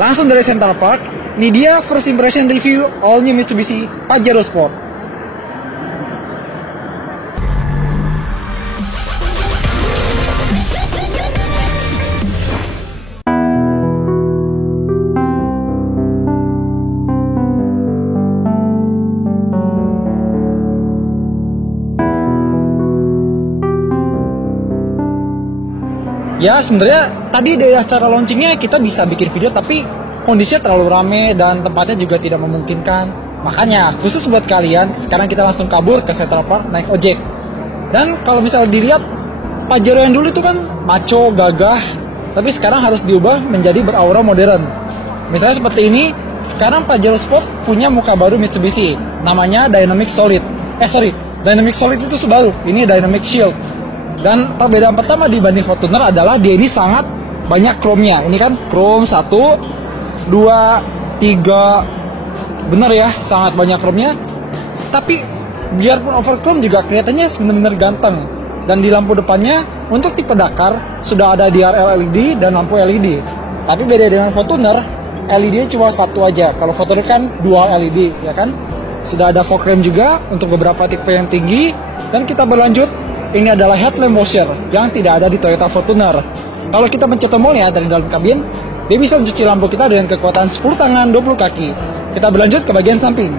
Langsung dari Central Park, ini dia first impression review all new Mitsubishi Pajero Sport. Ya sebenarnya tadi dari acara launchingnya kita bisa bikin video, tapi kondisinya terlalu rame dan tempatnya juga tidak memungkinkan. Makanya khusus buat kalian, sekarang kita langsung kabur ke Central Park naik ojek. Dan kalau misalnya dilihat, Pajero yang dulu itu kan maco, gagah, tapi sekarang harus diubah menjadi beraura modern. Misalnya seperti ini, sekarang Pajero Sport punya muka baru Mitsubishi, namanya Dynamic Solid. Dynamic Solid itu Subaru, ini Dynamic Shield. Dan perbedaan pertama dibanding Fortuner adalah dia ini sangat banyak chrome-nya. Ini kan chrome 1, 2, 3. Bener ya, sangat banyak chrome-nya. Tapi biarpun overchrome juga kelihatannya benar-benar ganteng. Dan di lampu depannya untuk tipe Dakar sudah ada DRL LED dan lampu LED. Tapi beda dengan Fortuner, LED-nya cuma satu aja. Kalau Fortuner kan dual LED, ya kan? Sudah ada fog lamp juga untuk beberapa tipe yang tinggi. Dan kita berlanjut. Ini adalah headlamp washer yang tidak ada di Toyota Fortuner. Kalau kita mencet tombolnya dari dalam kabin, dia bisa mencuci lampu kita dengan kekuatan 10 tangan 20 kaki. Kita berlanjut ke bagian samping.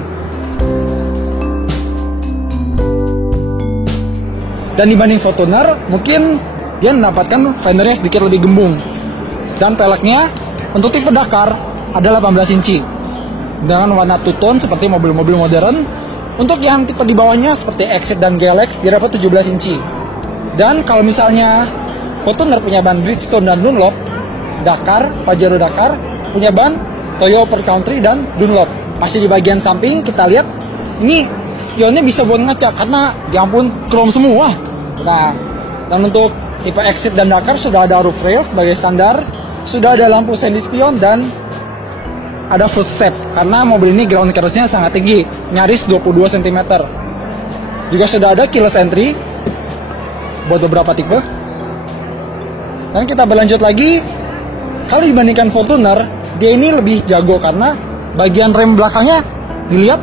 Dan dibanding Fortuner, mungkin dia mendapatkan fendernya sedikit lebih gembung. Dan peleknya untuk tipe Dakar ada 18 inci. Dengan warna two-tone seperti mobil-mobil modern. Untuk yang tipe di bawahnya seperti Exit dan Galax dia dapat 17 inci. Dan kalau misalnya Fortuner punya ban Bridgestone dan Dunlop, Pajero Dakar punya ban Toyo Per Country dan Dunlop. Masih di bagian samping kita lihat ini spionnya bisa buat ngaca karena ya ampun chrome semua. Nah, dan untuk tipe Exit dan Dakar sudah ada roof rail sebagai standar, sudah ada lampu sandy spion dan ada footstep karena mobil ini ground clearance-nya sangat tinggi, nyaris 22 cm. Juga sudah ada keyless entry buat beberapa tipe. Dan kita berlanjut lagi. Kalau dibandingkan Fortuner, dia ini lebih jago karena bagian rem belakangnya dilihat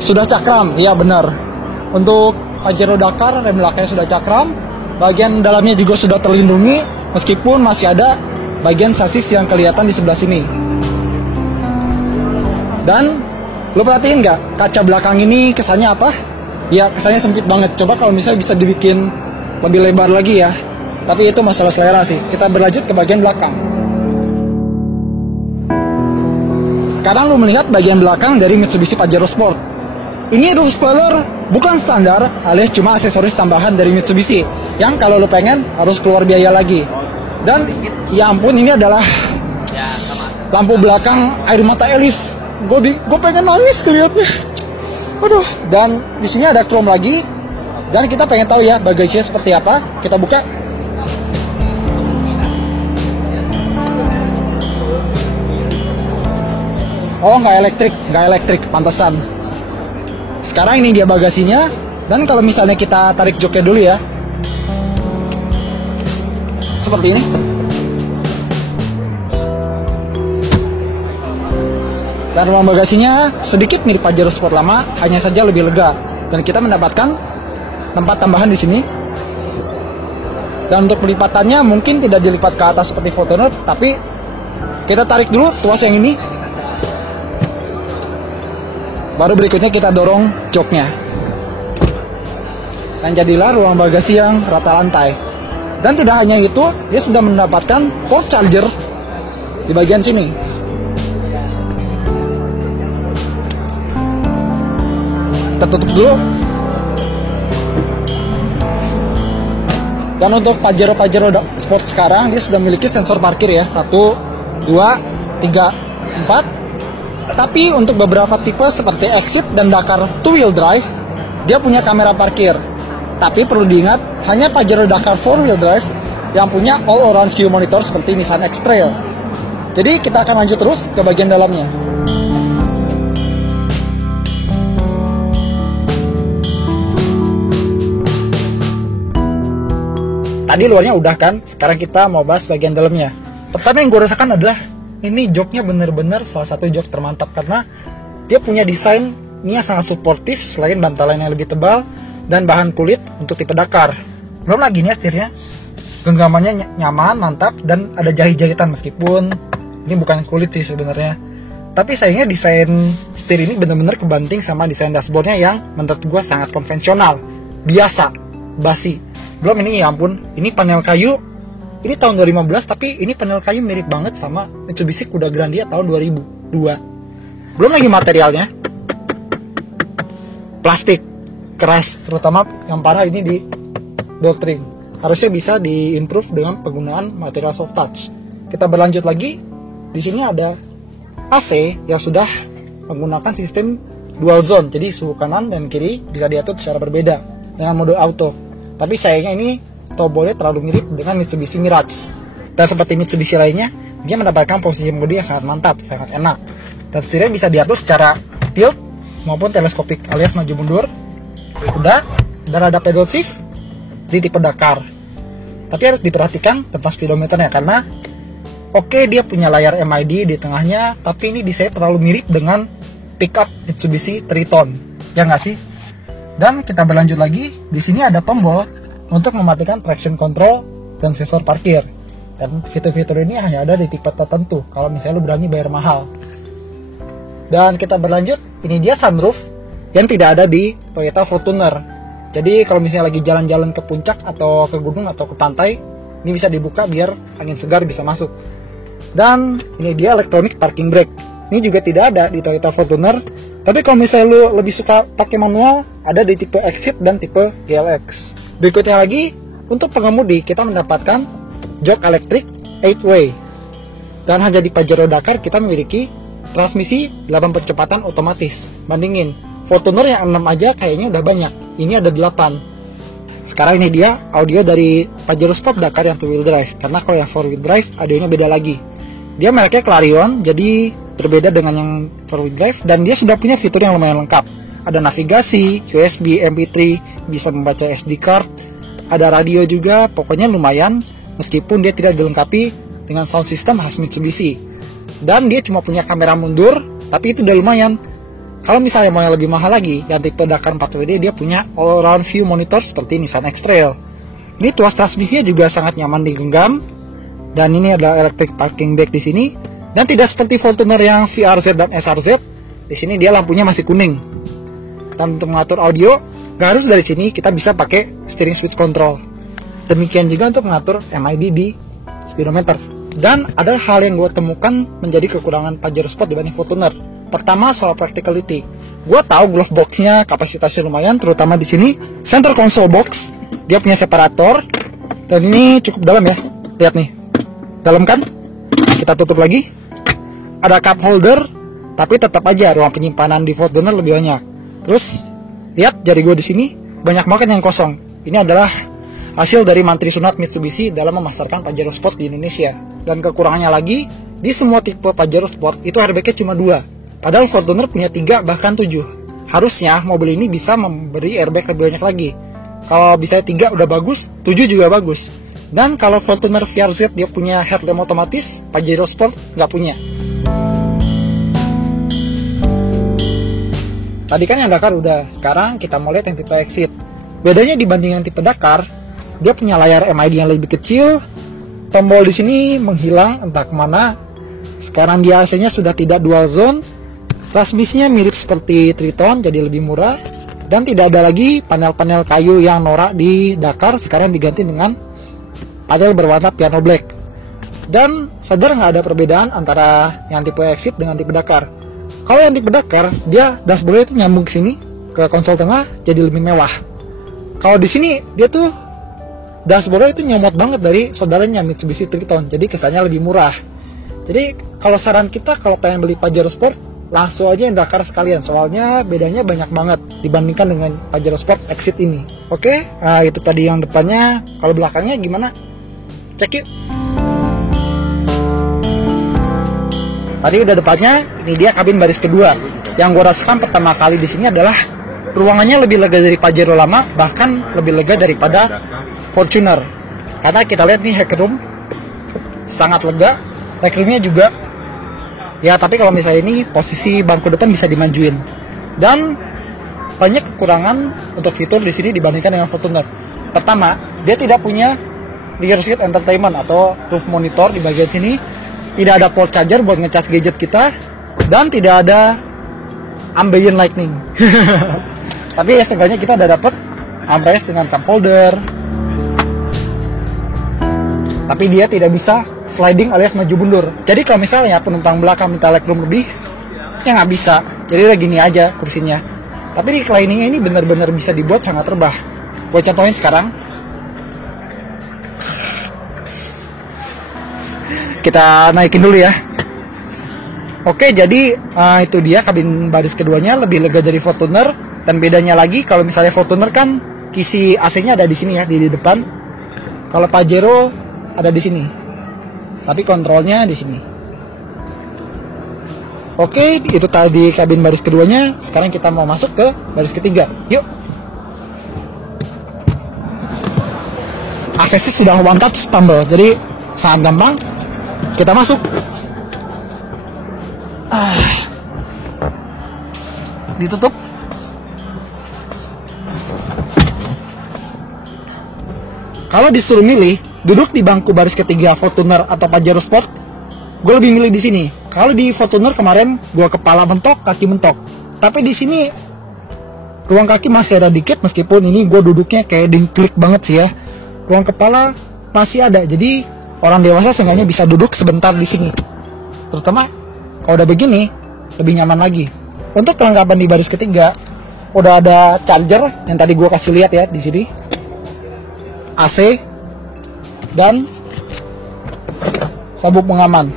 sudah cakram. Iya benar. Untuk Pajero Dakar rem belakangnya sudah cakram, bagian dalamnya juga sudah terlindungi meskipun masih ada bagian sasis yang kelihatan di sebelah sini. Dan lo perhatiin nggak kaca belakang ini kesannya apa? Ya kesannya sempit banget. Coba kalau misalnya bisa dibikin lebih lebar lagi ya. Tapi itu masalah selera sih. Kita berlanjut ke bagian belakang. Sekarang lo melihat bagian belakang dari Mitsubishi Pajero Sport. Ini roof spoiler bukan standar, alias cuma aksesoris tambahan dari Mitsubishi yang kalau lo pengen harus keluar biaya lagi. Dan ya ampun, ini adalah lampu belakang air mata Elif. Gue pengen nangis kelihatnya. Aduh. Dan di sini ada chrome lagi. Dan kita pengen tahu ya bagasinya seperti apa. Kita buka. Oh nggak elektrik, pantesan. Sekarang ini dia bagasinya. Dan kalau misalnya kita tarik joknya dulu ya, seperti ini. Dan ruang bagasinya sedikit mirip Pajero Sport lama, hanya saja lebih lega. Dan kita mendapatkan tempat tambahan di sini. Dan untuk pelipatannya mungkin tidak dilipat ke atas seperti Fortuner, tapi kita tarik dulu tuas yang ini. Baru berikutnya kita dorong joknya. Dan jadilah ruang bagasi yang rata lantai. Dan tidak hanya itu, dia sudah mendapatkan port charger di bagian sini. Kita tutup dulu. Dan untuk Pajero Sport sekarang dia sudah memiliki sensor parkir ya, 1, 2, 3, 4. Tapi untuk beberapa tipe seperti Exit dan Dakar 2-wheel drive, dia punya kamera parkir. Tapi perlu diingat, hanya Pajero Dakar 4-wheel drive yang punya all-around view monitor seperti Nissan X-Trail. Jadi kita akan lanjut terus ke bagian dalamnya. Tadi luarnya udah kan, sekarang kita mau bahas bagian dalamnya. Pertama yang gue rasakan adalah ini joknya bener-bener salah satu jok termantap karena dia punya desainnya sangat suportif selain bantalan yang lebih tebal dan bahan kulit untuk tipe Dakar. Belum lagi nih setirnya, genggamannya nyaman, mantap, dan ada jahit-jahitan meskipun ini bukan kulit sih sebenarnya. Tapi sayangnya desain setir ini bener-bener kebanting sama desain dashboardnya yang menurut gue sangat konvensional, biasa, basi. Belum ini, ya ampun, ini panel kayu. Ini tahun 2015, tapi ini panel kayu mirip banget sama Mitsubishi Kuda Grandia tahun 2002. Belum lagi materialnya, plastik keras, terutama yang parah ini di bolt ring. Harusnya bisa diimprove dengan penggunaan material soft touch. Kita berlanjut lagi. Di sini ada AC yang sudah menggunakan sistem dual zone, jadi suhu kanan dan kiri bisa diatur secara berbeda dengan mode auto. Tapi sayangnya ini tombolnya terlalu mirip dengan Mitsubishi Mirage. Dan seperti Mitsubishi lainnya, dia mendapatkan posisi mengemudi yang sangat mantap, sangat enak. Dan setirnya bisa diatur secara tilt maupun teleskopik alias maju mundur. Udah, dan ada pedal shift di tipe Dakar. Tapi harus diperhatikan tentang speedometernya karena oke, dia punya layar MID di tengahnya, tapi ini desain terlalu mirip dengan pickup Mitsubishi Triton. Ya nggak sih? Dan kita berlanjut lagi, di sini ada tombol untuk mematikan traction control dan sensor parkir. Dan fitur-fitur ini hanya ada di tipe tertentu kalau misalnya lu berani bayar mahal. Dan kita berlanjut, ini dia sunroof yang tidak ada di Toyota Fortuner. Jadi kalau misalnya lagi jalan-jalan ke puncak atau ke gunung atau ke pantai, ini bisa dibuka biar angin segar bisa masuk. Dan ini dia electronic parking brake. Ini juga tidak ada di Toyota Fortuner. Tapi kalau misalnya lu lebih suka pakai manual, ada di tipe Exit dan tipe GLX. Berikutnya lagi, untuk pengemudi kita mendapatkan jok elektrik 8-way. Dan hanya di Pajero Dakar kita memiliki transmisi 8 percepatan otomatis. Bandingin, Fortuner yang 6 aja kayaknya udah banyak. Ini ada 8. Sekarang ini dia audio dari Pajero Sport Dakar yang 2-wheel drive. Karena kalau yang 4-wheel drive, audionya beda lagi. Dia mereknya Clarion, jadi berbeda dengan yang 4-wheel drive. Dan dia sudah punya fitur yang lumayan lengkap. Ada navigasi, USB, MP3, bisa membaca SD card, ada radio juga, pokoknya lumayan, meskipun dia tidak dilengkapi dengan sound system khas Mitsubishi. Dan dia cuma punya kamera mundur, tapi itu udah lumayan. Kalau misalnya mau yang lebih mahal lagi, yang tipe Dakar 4WD, dia punya all around view monitor seperti Nissan X-Trail. Ini tuas transmisinya juga sangat nyaman digenggam, dan ini ada electric parking brake di sini. Dan tidak seperti Fortuner yang VRZ dan SRZ, di sini dia lampunya masih kuning. Dan untuk mengatur audio, gak harus dari sini, kita bisa pakai steering switch control. Demikian juga untuk mengatur MID di speedometer. Dan ada hal yang gue temukan menjadi kekurangan Pajero Sport dibanding Fortuner. Pertama, soal practicality. Gue tahu glove box-nya kapasitasnya lumayan, terutama di sini center console box. Dia punya separator, dan ini cukup dalam ya. Lihat nih, dalam kan? Kita tutup lagi. Ada cup holder, tapi tetap aja ruang penyimpanan di Fortuner lebih banyak. Terus lihat jari gue di sini banyak banget yang kosong. Ini adalah hasil dari mantri sunat Mitsubishi dalam memasarkan Pajero Sport di Indonesia. Dan kekurangannya lagi, di semua tipe Pajero Sport itu airbagnya cuma 2. Padahal Fortuner punya 3 bahkan 7. Harusnya mobil ini bisa memberi airbag lebih banyak lagi. Kalau bisa 3 udah bagus, 7 juga bagus. Dan kalau Fortuner VRZ dia punya headlamp otomatis, Pajero Sport nggak punya. Tadi kan yang Dakar udah, sekarang kita mau lihat yang tipe Exit. Bedanya dibanding yang tipe Dakar, dia punya layar MID yang lebih kecil, tombol di sini menghilang entah kemana. Sekarang dia AC-nya sudah tidak dual zone, transmisinya mirip seperti Triton jadi lebih murah, dan tidak ada lagi panel-panel kayu yang norak di Dakar, sekarang diganti dengan panel berwarna piano black. Dan sadar nggak ada perbedaan antara yang tipe Exit dengan tipe Dakar? Kalau yang tipe Dakar, dia dashboardnya itu nyambung ke sini, ke konsol tengah, jadi lebih mewah. Kalau di sini, dia tuh dashboardnya itu nyomot banget dari saudaranya Mitsubishi Triton, jadi kesannya lebih murah. Jadi kalau saran kita, kalau pengen beli Pajero Sport, langsung aja yang Dakar sekalian, soalnya bedanya banyak banget dibandingkan dengan Pajero Sport Exit ini. Oke, itu tadi yang depannya. Kalau belakangnya gimana? Cek yuk. Tadi udah depannya, ini dia kabin baris kedua. Yang gue rasakan pertama kali di sini adalah ruangannya lebih lega dari Pajero lama, bahkan lebih lega daripada Fortuner. Karena kita lihat nih headroom sangat lega, legroomnya juga Ya, tapi kalau misalnya ini posisi bangku depan bisa dimajuin. Dan banyak kekurangan untuk fitur di sini dibandingkan dengan Fortuner. Pertama, dia tidak punya rear seat entertainment atau roof monitor di bagian sini. Tidak ada port charger buat ngecas gadget kita, dan tidak ada ambient lighting. Tapi ya seenggaknya kita udah dapet armrest dengan cup holder. Tapi dia tidak bisa sliding alias maju mundur. Jadi kalau misalnya penumpang belakang minta legroom lebih, ya nggak bisa. Jadi udah gini aja kursinya. Tapi recliningnya ini benar-benar bisa dibuat sangat rebah. Gue contohin sekarang. Kita naikin dulu ya. Oke, jadi itu dia kabin baris keduanya, lebih lega dari Fortuner. Dan bedanya lagi, kalau misalnya Fortuner kan kisi AC-nya ada di sini ya, di depan. Kalau Pajero ada di sini, tapi kontrolnya di sini. Oke, itu tadi kabin baris keduanya. Sekarang kita mau masuk ke baris ketiga. Yuk. Aksesnya sudah one touch tumble, jadi sangat gampang. Kita masuk. Ditutup. Kalau disuruh milih duduk di bangku baris ketiga Fortuner atau Pajero Sport, gue lebih milih di sini. Kalau di Fortuner kemarin gue kepala mentok, kaki mentok. Tapi di sini ruang kaki masih ada dikit, meskipun ini gue duduknya kayak dingklik banget sih ya. Ruang kepala masih ada, jadi orang dewasa seenggaknya bisa duduk sebentar di sini. Terutama kalau udah begini lebih nyaman lagi. Untuk kelengkapan di baris ketiga udah ada charger yang tadi gue kasih lihat ya di sini, AC, dan sabuk pengaman.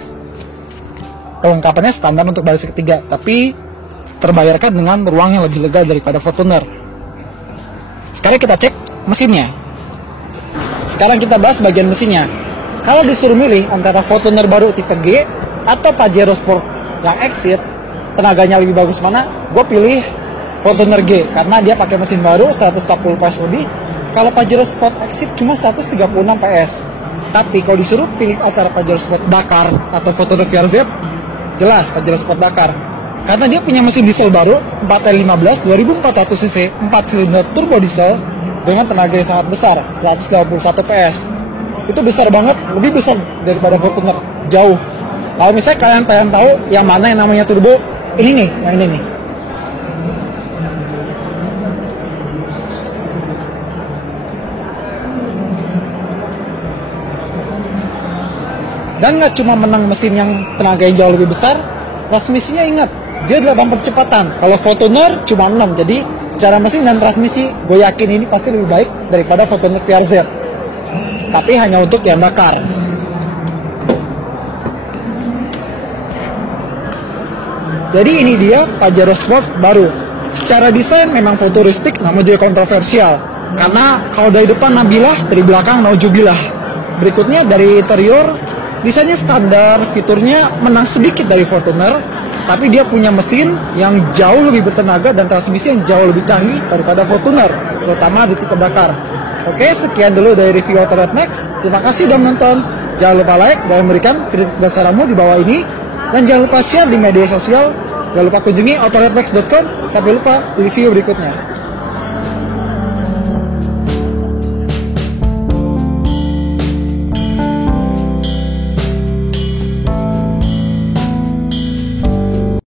Kelengkapannya standar untuk baris ketiga, tapi terbayarkan dengan ruang yang lebih lega daripada Fortuner. Sekarang kita cek mesinnya. Sekarang kita bahas bagian mesinnya. Kalau disuruh milih antara Fortuner baru tipe G atau Pajero Sport yang Exit, tenaganya lebih bagus mana? Gue pilih Fortuner G karena dia pakai mesin baru 140 PS lebih. Kalau Pajero Sport Exit cuma 136 PS. Tapi kalau disuruh pilih antara Pajero Sport Dakar atau Fortuner VRZ, jelas Pajero Sport Dakar. Karena dia punya mesin diesel baru 4L15 2400 cc 4 silinder turbo diesel dengan tenaga yang sangat besar 181 PS. Itu besar banget, lebih besar daripada Fortuner, jauh. Kalau misalnya kalian pengen tahu yang mana yang namanya turbo, ini nih, yang ini nih. Dan nggak cuma menang mesin yang tenaga yang jauh lebih besar, transmisinya ingat, dia 8 percepatan. Kalau Fortuner cuma 6, jadi secara mesin dan transmisi, gue yakin ini pasti lebih baik daripada Fortuner VRZ. Tapi hanya untuk yang Dakar. Jadi ini dia Pajero Sport baru. Secara desain memang futuristik, namun juga kontroversial. Karena kalau dari depan Nabilah, dari belakang Naujubillah. Berikutnya dari interior, desainnya standar, fiturnya menang sedikit dari Fortuner, tapi dia punya mesin yang jauh lebih bertenaga dan transmisi yang jauh lebih canggih daripada Fortuner, terutama di tipe Dakar. Oke, sekian dulu dari review Autolet Max. Terima kasih sudah menonton. Jangan lupa like dan memberikan kritik dan saranmu di bawah ini. Dan jangan lupa share di media sosial. Jangan lupa kunjungi autoletmax.com. Sampai lupa di review berikutnya.